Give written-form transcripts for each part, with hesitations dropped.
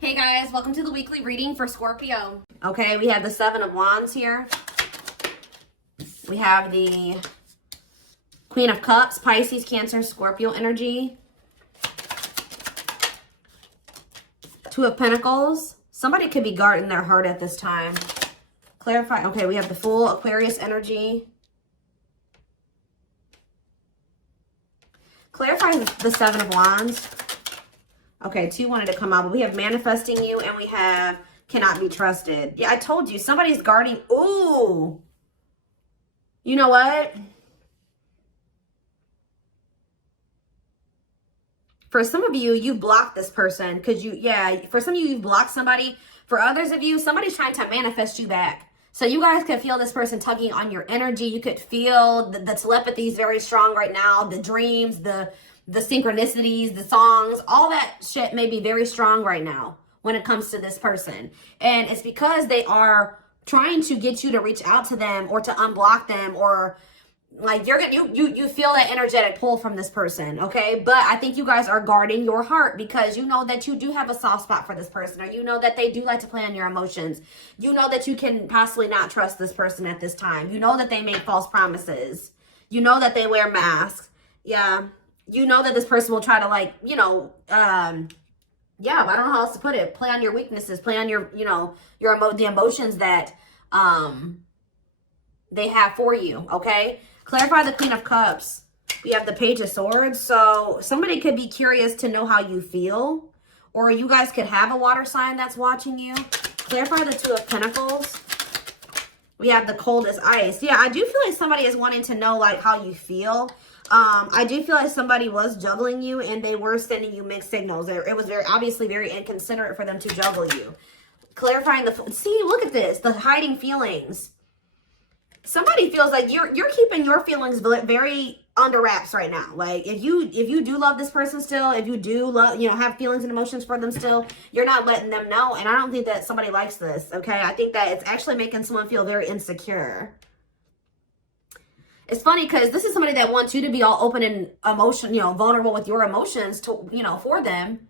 Hey guys, welcome to the weekly reading for Scorpio. Okay, we have the Seven of Wands here. We have the Queen of Cups, Pisces, Cancer, Scorpio energy. Two of Pentacles. Somebody could be guarding their heart at this time. Clarify. Okay, we have the Fool, Aquarius energy. Clarify the Seven of Wands. Okay, two wanted to come out, but we have manifesting you and we have cannot be trusted. Yeah, I told you, somebody's guarding. Ooh. You know what? For some of you, you blocked this person because for some of you, you've blocked somebody. For others of you, somebody's trying to manifest you back. So you guys could feel this person tugging on your energy. You could feel the telepathy is very strong right now. The dreams, the synchronicities, the songs, all that shit may be very strong right now when it comes to this person. And it's because they are trying to get you to reach out to them or to unblock them, or like you feel that energetic pull from this person, okay? But I think you guys are guarding your heart because you know that you do have a soft spot for this person, or you know that they do like to play on your emotions. You know that you can possibly not trust this person at this time. You know that they make false promises. You know that they wear masks. Yeah. You know that this person will try to, like, I don't know how else to put it. Play on your weaknesses, play on your, the emotions that they have for you, okay? Clarify the Queen of Cups. We have the Page of Swords. So somebody could be curious to know how you feel, or you guys could have a water sign that's watching you. Clarify the Two of Pentacles. We have the Cold as Ice. Yeah, I do feel like somebody is wanting to know, like, how you feel. I do feel like somebody was juggling you and they were sending you mixed signals. It was obviously very inconsiderate for them to juggle you. Clarifying see, look at this, the hiding feelings. Somebody feels like you're keeping your feelings very under wraps right now. Like if you do love this person still, if you do love, have feelings and emotions for them still, you're not letting them know. And I don't think that somebody likes this, okay? I think that it's actually making someone feel very insecure. It's funny because this is somebody that wants you to be all open and vulnerable with your emotions to, for them.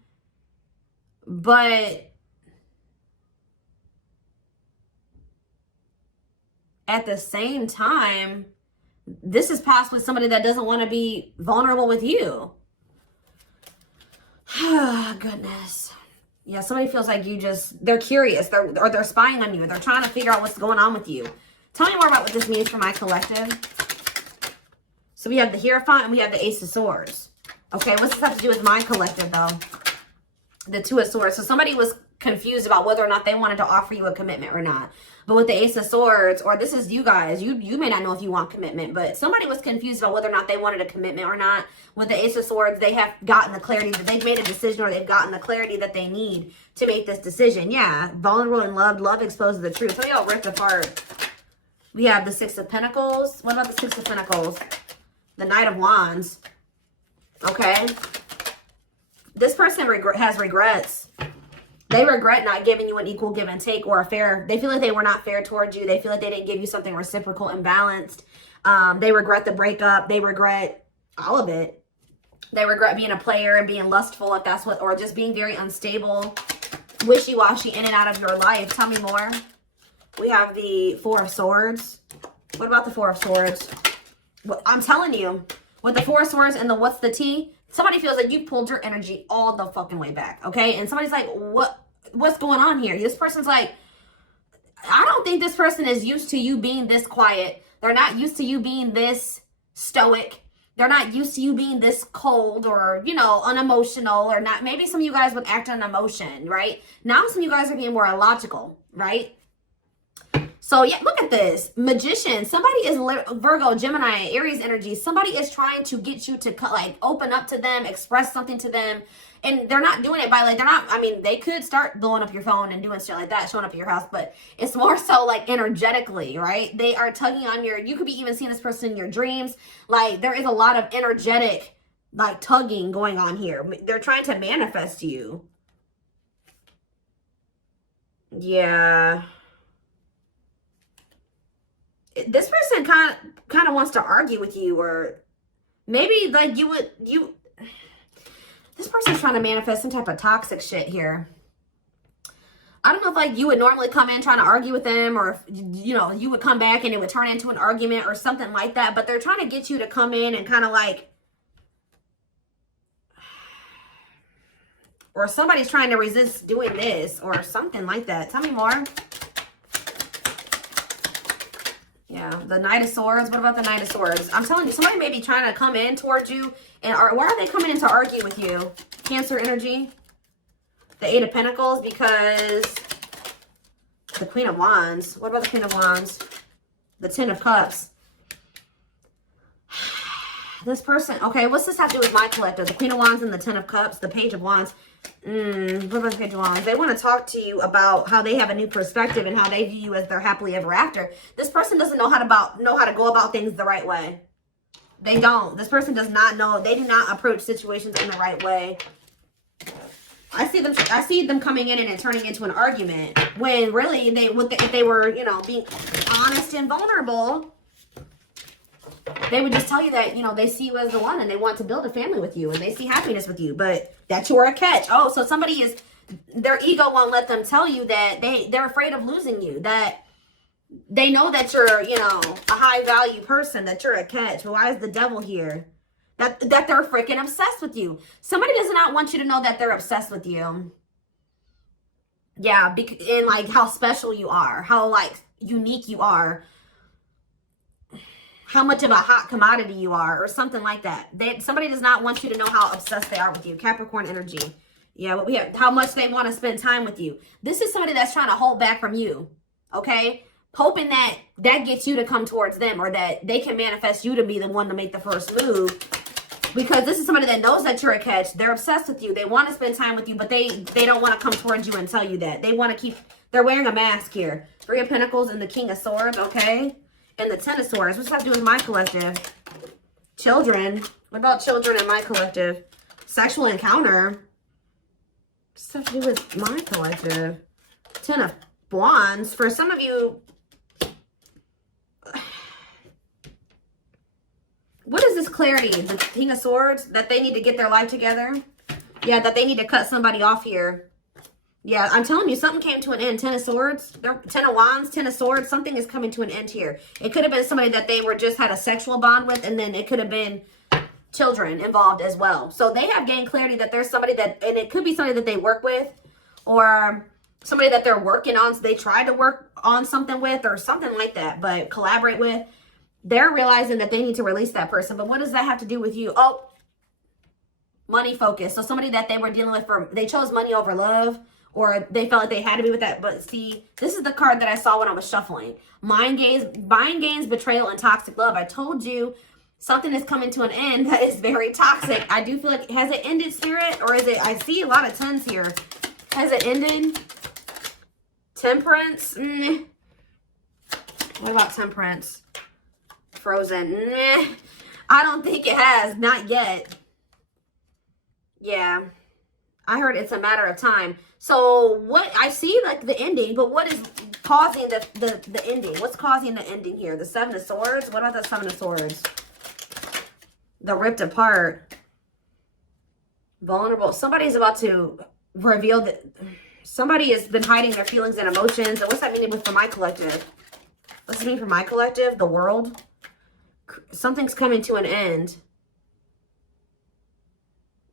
But at the same time, this is possibly somebody that doesn't want to be vulnerable with you. Goodness. Yeah, somebody feels like they're curious. They're spying on you. They're trying to figure out what's going on with you. Tell me more about what this means for my collective. So we have the Hierophant and we have the Ace of Swords. Okay, what's this have to do with my collective, though? The Two of Swords. So somebody was confused about whether or not they wanted to offer you a commitment or not. But with the Ace of Swords, or this is you guys, you may not know if you want commitment, but somebody was confused about whether or not they wanted a commitment or not. With the Ace of Swords, they have gotten the clarity that they've made a decision, or they've gotten the clarity that they need to make this decision. Yeah, vulnerable and loved. Love exposes the truth. Some of y'all ripped apart. We have the Six of Pentacles. What about the Six of Pentacles? The Knight of Wands. Okay. This person has regrets. They regret not giving you an equal give and take or a fair. They feel like they were not fair towards you. They feel like they didn't give you something reciprocal and balanced. They regret the breakup. They regret all of it. They regret being a player and being lustful, if that's or just being very unstable, wishy-washy in and out of your life. Tell me more. We have the Four of Swords. What about the Four of Swords? Well, I'm telling you, with the Four of Swords and the what's the tea, somebody feels like you pulled your energy all the fucking way back, okay? And somebody's like, what's going on here? This person's like, I don't think this person is used to you being this quiet. They're not used to you being this stoic. They're not used to you being this cold or, unemotional or not. Maybe some of you guys would act on emotion, right? Now some of you guys are being more illogical, right? So, yeah, look at this. Magician. Somebody is Virgo, Gemini, Aries energy. Somebody is trying to get you to, open up to them, express something to them. And they're not doing it by, they could start blowing up your phone and doing shit like that, showing up at your house. But it's more so, energetically, right? They are tugging on you could be even seeing this person in your dreams. There is a lot of energetic, tugging going on here. They're trying to manifest you. Yeah. This person kind of wants to argue with you, or maybe this person's trying to manifest some type of toxic shit here. I don't know if like you would normally come in trying to argue with them, or if, you know, you would come back and it would turn into an argument or something like that. But they're trying to get you to come in and kind of like, or somebody's trying to resist doing this or something like that. Tell me more. Yeah, the Knight of Swords. What about the Knight of Swords? I'm telling you, somebody may be trying to come in towards you. And why are they coming in to argue with you? Cancer energy. The Eight of Pentacles, because the Queen of Wands. What about the Queen of Wands? The Ten of Cups. This person, okay, what's this have to do with my collective? The Queen of Wands and the Ten of Cups, the Page of Wands. What about the Page of Wands? They want to talk to you about how they have a new perspective and how they view you as their happily ever after. This person doesn't know how to go about things the right way. They don't. This person does not know. They do not approach situations in the right way. I see them coming in and it turning into an argument when really if they were, you know, being honest and vulnerable, they would just tell you that, you know, they see you as the one and they want to build a family with you and they see happiness with you, but that you're a catch. Oh, so somebody is, their ego won't let them tell you that they're afraid of losing you, that they know that you're, you know, a high value person, that you're a catch. But why is the devil here? That they're freaking obsessed with you. Somebody does not want you to know that they're obsessed with you. Yeah, and like how special you are, how like unique you are, how much of a hot commodity you are, or something like that. Somebody does not want you to know how obsessed they are with you. Capricorn energy. Yeah, but we have how much they want to spend time with you. This is somebody that's trying to hold back from you. Okay? Hoping that gets you to come towards them, or that they can manifest you to be the one to make the first move. Because this is somebody that knows that you're a catch. They're obsessed with you. They want to spend time with you, but they don't want to come towards you and tell you that. They want to keep, they're wearing a mask here. Three of Pentacles and the King of Swords, okay? And the Ten of Swords. What's that to do with my collective? Children. What about children in my collective? Sexual encounter. What's that to do with my collective? Ten of Wands. For some of you, what is this clarity? The King of Swords? That they need to get their life together? Yeah, that they need to cut somebody off here. Yeah, I'm telling you, something came to an end. Ten of Swords, Ten of Wands, Ten of Swords. Something is coming to an end here. It could have been somebody that they were just had a sexual bond with, and then it could have been children involved as well. So they have gained clarity that there's somebody that, and it could be somebody that they work with, or somebody that they're working on. So they tried to work on something with, or something like that, but collaborate with. They're realizing that they need to release that person. But what does that have to do with you? Oh, money focus. So somebody that they were dealing with, they chose money over love, or they felt like they had to be with that. But see, this is the card that I saw when I was shuffling. Mind games, betrayal, and toxic love. I told you something is coming to an end that is very toxic. I do feel like, has it ended, Spirit? Or is it, I see a lot of tens here. Has it ended? Temperance? What about Temperance? Frozen. I don't think it has. Not yet. Yeah. I heard it's a matter of time. So what I see, like the ending, but what is causing the ending? What's causing the ending here? The Seven of Swords? What about the Seven of Swords? The ripped apart. Vulnerable. Somebody's about to reveal that somebody has been hiding their feelings and emotions. And what's that meaning for my collective? What's it mean for my collective? The world? Something's coming to an end.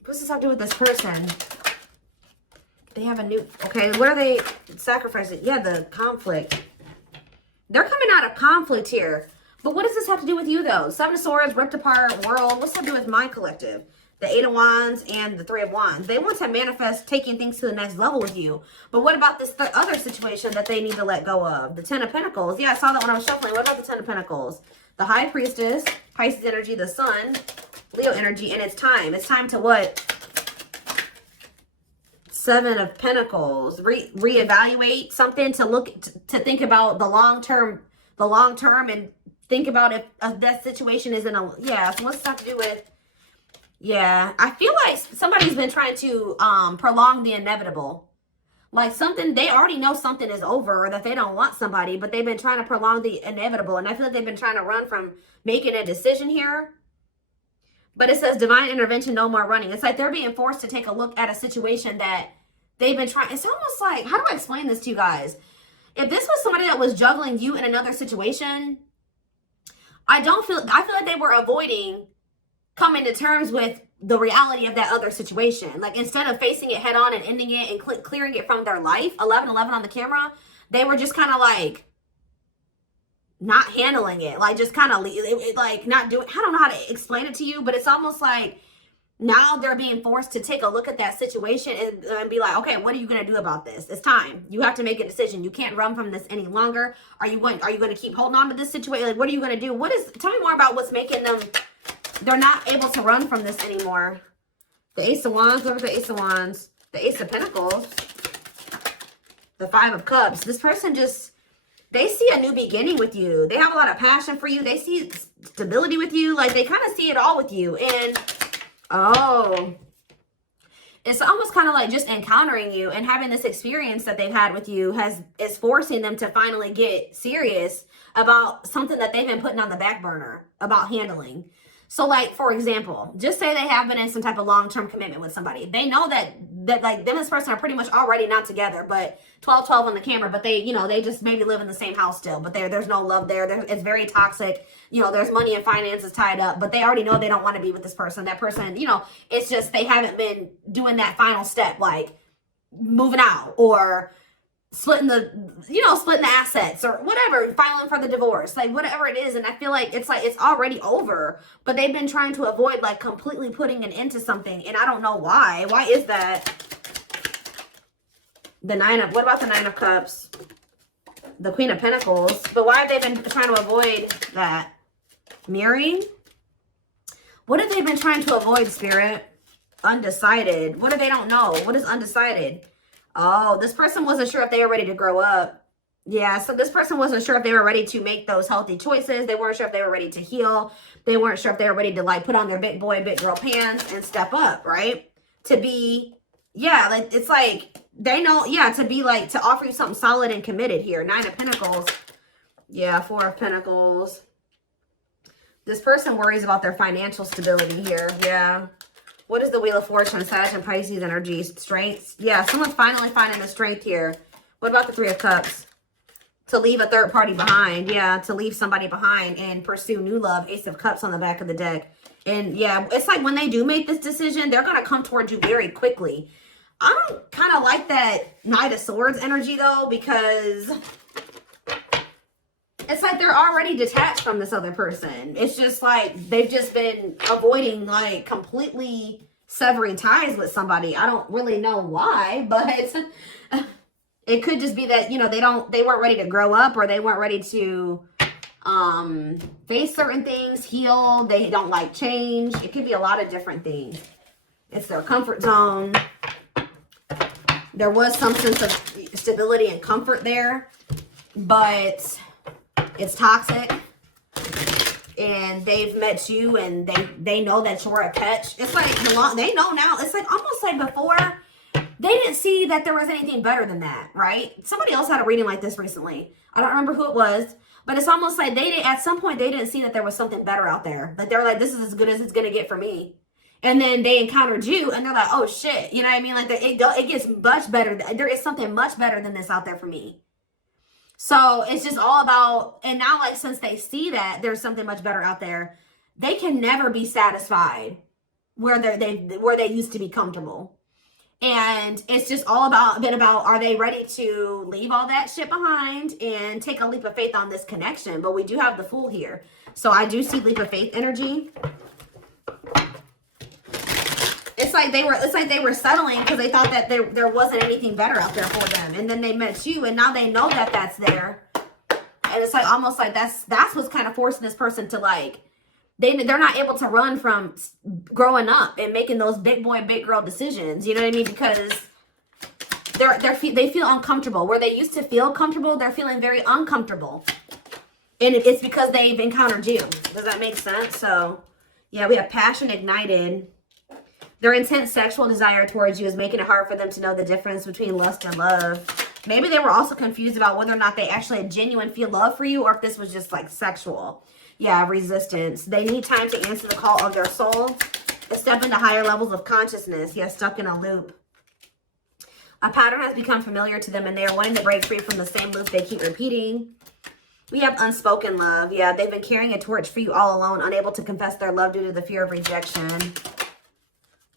What's this have to do with this person? They have a new... Okay, what are they sacrificing? Yeah, the conflict. They're coming out of conflict here. But what does this have to do with you, though? Seven of Swords, ripped apart, world. What's that to do with my collective? The Eight of Wands and the Three of Wands. They want to manifest taking things to the next level with you. But what about this other situation that they need to let go of? The Ten of Pentacles. Yeah, I saw that when I was shuffling. What about the Ten of Pentacles? The High Priestess, Pisces energy, the Sun, Leo energy, and it's time. It's time to what? Seven of Pentacles. Reevaluate something, to look, to think about the long term, and think about if that situation is in a, yeah, so what's that to do with? Yeah, I feel like somebody's been trying to prolong the inevitable. Like something, they already know something is over, or that they don't want somebody, but they've been trying to prolong the inevitable. And I feel like they've been trying to run from making a decision here. But it says divine intervention, no more running. It's like they're being forced to take a look at a situation that they've been trying. It's almost like, how do I explain this to you guys? If this was somebody that was juggling you in another situation, I feel like they were avoiding coming to terms with the reality of that other situation. Like, instead of facing it head on and ending it and clearing it from their life, 1111 on the camera, they were just kind of like not handling it. Like, just kind of like not doing, I don't know how to explain it to you, but it's almost like now they're being forced to take a look at that situation and be like, okay, what are you going to do about this? It's time. You have to make a decision. You can't run from this any longer. Are you going to keep holding on to this situation? Like, what are you going to do? Tell me more about what's making them, they're not able to run from this anymore. The Ace of Wands, what was the Ace of Wands? The Ace of Pentacles. The Five of Cups. This person just, they see a new beginning with you. They have a lot of passion for you. They see stability with you. Like, they kind of see it all with you. And oh, it's almost kind of like just encountering you and having this experience that they've had with you is forcing them to finally get serious about something that they've been putting on the back burner about handling. So, like, for example, just say they have been in some type of long-term commitment with somebody. They know that like, them and this person are pretty much already not together, but 12-12 on the camera, but they, you know, they just maybe live in the same house still, but there's no love there. It's very toxic. You know, there's money and finances tied up, but they already know they don't want to be with this person. That person, you know, it's just they haven't been doing that final step, like moving out or splitting the assets or whatever, filing for the divorce, like whatever it is. And I feel like it's already over, but they've been trying to avoid like completely putting an end to something. And I don't know why. Why is that? What about the Nine of Cups? The Queen of Pentacles. But why have they been trying to avoid that? Mirroring? What have they been trying to avoid, Spirit? Undecided. What if they don't know? What is undecided? Oh, this person wasn't sure if they were ready to grow up. Yeah, so this person wasn't sure if they were ready to make those healthy choices. They weren't sure if they were ready to heal. They weren't sure if they were ready to, like, put on their big boy, big girl pants and step up, right? To be, yeah, like, it's like, they know, yeah, to be, like, to offer you something solid and committed here. Nine of Pentacles. Yeah, Four of Pentacles. This person worries about their financial stability here. Yeah. What is the Wheel of Fortune? Sag and Pisces energy. Strengths. Yeah, someone's finally finding the strength here. What about the Three of Cups? To leave a third party behind. Yeah, to leave somebody behind and pursue new love. Ace of Cups on the back of the deck. And yeah, it's like when they do make this decision, they're going to come towards you very quickly. I don't kind of like that Knight of Swords energy though, because it's like they're already detached from this other person. It's just like they've just been avoiding, like, completely severing ties with somebody. I don't really know why, but it could just be that, you know, they weren't ready to grow up, or they weren't ready to face certain things, heal. They don't like change. It could be a lot of different things. It's their comfort zone. There was some sense of stability and comfort there, but it's toxic, and they've met you, and they know that you're a catch. It's like they know now. It's like almost like before they didn't see that there was anything better than that, right? Somebody else had a reading like this recently. I don't remember who it was, but it's almost like at some point they didn't see that there was something better out there. Like they were like, this is as good as it's gonna get for me. And then they encountered you, and they're like, oh shit, you know what I mean? Like it gets much better. There is something much better than this out there for me. So it's just all about, and now, like, since they see that there's something much better out there, they can never be satisfied where they used to be comfortable. And it's just all about, are they ready to leave all that shit behind and take a leap of faith on this connection? But we do have the Fool here. So I do see leap of faith energy. It's like they were settling because they thought that there wasn't anything better out there for them. And then they met you, and now they know that that's there. And it's like almost like that's what's kind of forcing this person to, like, they're not able to run from growing up and making those big boy, big girl decisions. You know what I mean? Because they feel uncomfortable. Where they used to feel comfortable, they're feeling very uncomfortable. And it's because they've encountered you. Does that make sense? So, yeah, we have passion ignited. Their intense sexual desire towards you is making it hard for them to know the difference between lust and love. Maybe they were also confused about whether or not they actually had genuine feel love for you, or if this was just, like, sexual. Yeah, resistance. They need time to answer the call of their soul, to step into higher levels of consciousness. Yeah, stuck in a loop. A pattern has become familiar to them and they are wanting to break free from the same loop they keep repeating. We have unspoken love. Yeah, they've been carrying a torch for you all alone, unable to confess their love due to the fear of rejection.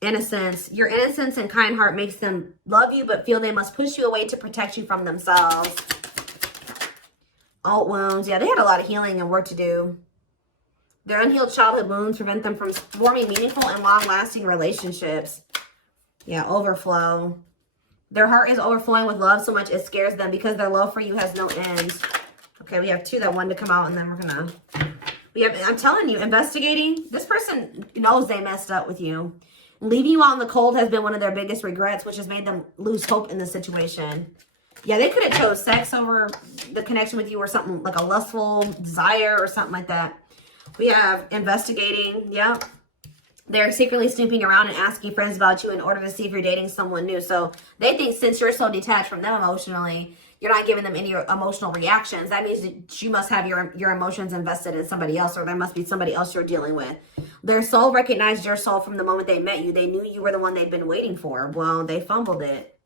Innocence. Your innocence and kind heart makes them love you but feel they must push you away to protect you from themselves. Alt wounds. Yeah, they had a lot of healing and work to do. Their unhealed childhood wounds prevent them from forming meaningful and long-lasting relationships. Yeah, overflow. Their heart is overflowing with love so much it scares them because their love for you has no end. Okay, we have two that wanted to come out, and then we're gonna... I'm telling you, investigating. This person knows they messed up with you. Leaving you out in the cold has been one of their biggest regrets, which has made them lose hope in the situation. Yeah, they could have chose sex over the connection with you or something like a lustful desire or something like that. We have investigating. Yeah. They're secretly snooping around and asking friends about you in order to see if you're dating someone new. So they think since you're so detached from them emotionally, you're not giving them any emotional reactions. That means that you must have your emotions invested in somebody else, or there must be somebody else you're dealing with. Their soul recognized your soul from the moment they met you. They knew you were the one they'd been waiting for. Well, they fumbled it.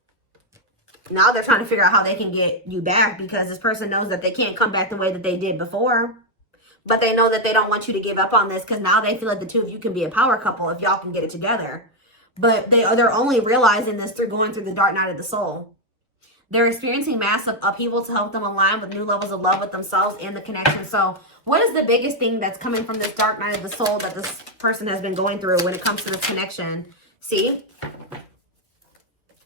Now they're trying to figure out how they can get you back because this person knows that they can't come back the way that they did before. But they know that they don't want you to give up on this because now they feel like the two of you can be a power couple if y'all can get it together. But they're only realizing this through going through the dark night of the soul. They're experiencing massive upheaval to help them align with new levels of love with themselves and the connection. So what is the biggest thing that's coming from this dark night of the soul that this person has been going through when it comes to this connection? See?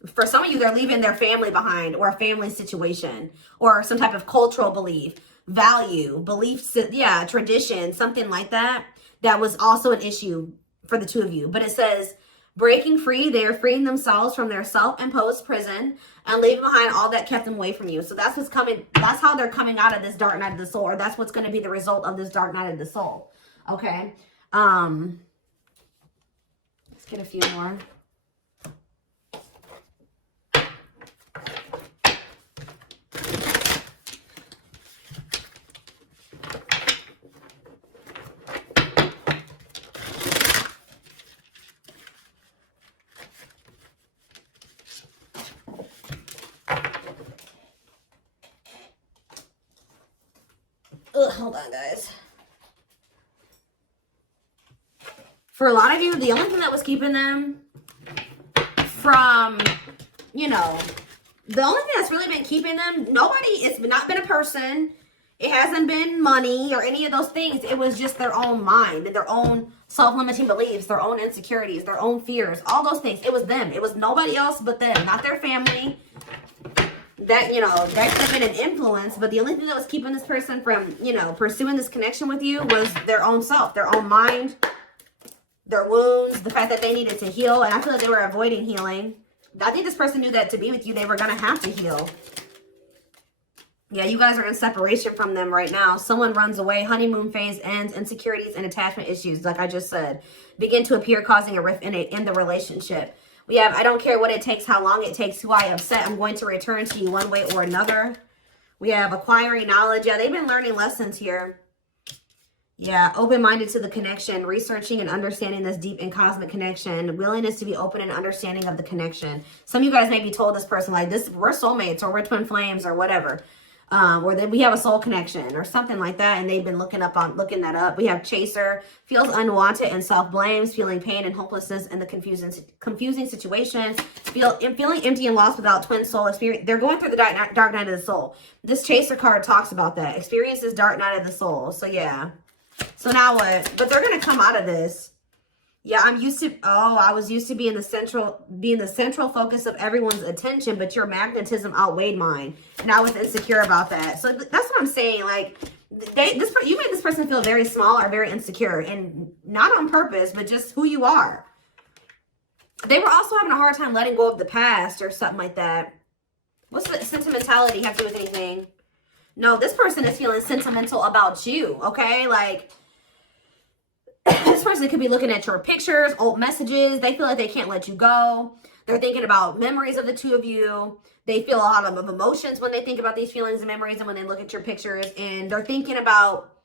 For some of you, they're leaving their family behind or a family situation or some type of cultural belief, value, beliefs, yeah, tradition, something like that. That was also an issue for the two of you. But it says, breaking free, they are freeing themselves from their self-imposed prison and leaving behind all that kept them away from you. So that's what's coming. That's how they're coming out of this dark night of the soul, or that's what's going to be the result of this dark night of the soul. Okay. Let's get a few more. Hold on, guys. For a lot of you, the only thing that was keeping them from, you know, the only thing that's really been keeping them, it's not been a person. It hasn't been money or any of those things. It was just their own mind and their own self-limiting beliefs, their own insecurities, their own fears, all those things. It was them. It was nobody else but them, not their family. That, you know, that could have been an influence, but the only thing that was keeping this person from, you know, pursuing this connection with you was their own self, their own mind, their wounds, the fact that they needed to heal. And I feel like they were avoiding healing. I think this person knew that to be with you, they were going to have to heal. Yeah, you guys are in separation from them right now. Someone runs away, honeymoon phase ends, insecurities and attachment issues, like I just said, begin to appear, causing a rift in the relationship. We have, I don't care what it takes, how long it takes, who I upset, I'm going to return to you one way or another. We have acquiring knowledge. Yeah, they've been learning lessons here. Yeah, open-minded to the connection, researching and understanding this deep and cosmic connection, willingness to be open and understanding of the connection. Some of you guys maybe told this person like this, we're soulmates or we're twin flames or whatever. Or that we have a soul connection or something like that, and they've been looking that up. We have chaser, feels unwanted and self-blames, feeling pain and hopelessness in the confusing situations, feeling empty and lost without twin soul experience. They're going through the dark night of the soul. This chaser card talks about that. Experiences dark night of the soul. So yeah. So now what? But they're gonna come out of this. Yeah, I was used to being the central focus of everyone's attention, but your magnetism outweighed mine, and I was insecure about that. So that's what I'm saying. Like, you made this person feel very small or very insecure, and not on purpose, but just who you are. They were also having a hard time letting go of the past or something like that. What's the sentimentality have to do with anything? No, this person is feeling sentimental about you. Okay, like. This person could be looking at your pictures, old messages. They feel like they can't let you go. They're thinking about memories of the two of you. They feel a lot of emotions when they think about these feelings and memories and when they look at your pictures. And they're thinking about,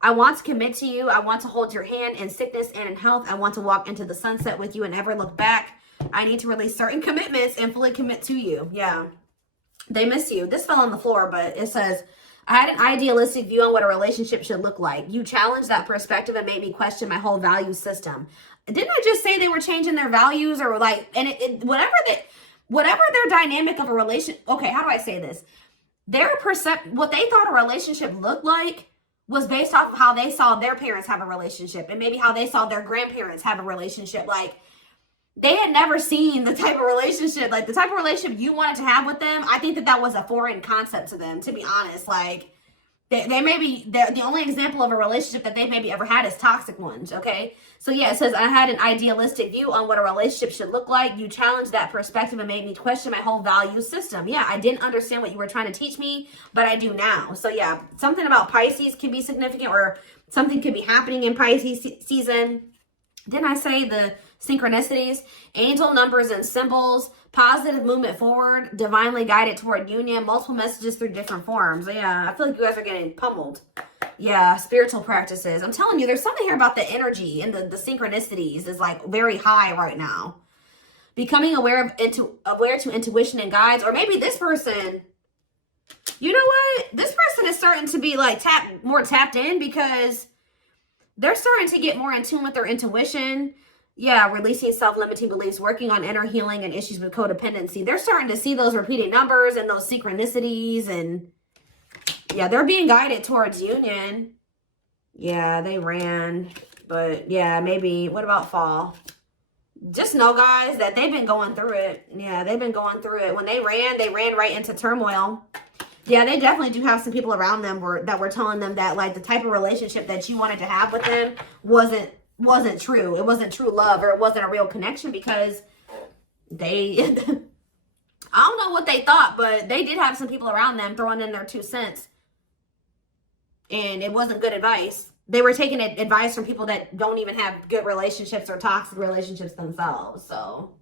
I want to commit to you. I want to hold your hand in sickness and in health. I want to walk into the sunset with you and never look back. I need to release certain commitments and fully commit to you. Yeah. They miss you. This fell on the floor, but it says, I had an idealistic view on what a relationship should look like. You challenged that perspective and made me question my whole value system. Didn't I just say they were changing their values or like, and whatever their dynamic of a relation, okay, how do I say this? What they thought a relationship looked like was based off of how they saw their parents have a relationship and maybe how they saw their grandparents have a relationship. Like, they had never seen the type of relationship, like the type of relationship you wanted to have with them. I think that was a foreign concept to them, to be honest. Like, they may be, the only example of a relationship that they've maybe ever had is toxic ones, okay? So yeah, it says, I had an idealistic view on what a relationship should look like. You challenged that perspective and made me question my whole value system. Yeah, I didn't understand what you were trying to teach me, but I do now. So yeah, something about Pisces can be significant, or something could be happening in Pisces season. Didn't I say the synchronicities, angel numbers and symbols, positive movement forward, divinely guided toward union, multiple messages through different forms? Yeah, I feel like you guys are getting pummeled. Yeah, spiritual practices. I'm telling you, there's something here about the energy and the synchronicities is like very high right now. Becoming aware to intuition and guides, or maybe this person, you know what? This person is starting to be like more tapped in, because they're starting to get more in tune with their intuition. Yeah, releasing self-limiting beliefs, working on inner healing and issues with codependency. They're starting to see those repeating numbers and those synchronicities, and yeah, they're being guided towards union. Yeah, they ran, but yeah, maybe, what about fall? Just know, guys, that they've been going through it. Yeah, they've been going through it. When they ran right into turmoil. Yeah, they definitely do have some people around them that were telling them that, like, the type of relationship that you wanted to have with them wasn't true. It wasn't true love, or it wasn't a real connection, because they, I don't know what they thought, but they did have some people around them throwing in their 2 cents. And it wasn't good advice. They were taking advice from people that don't even have good relationships or toxic relationships themselves. So,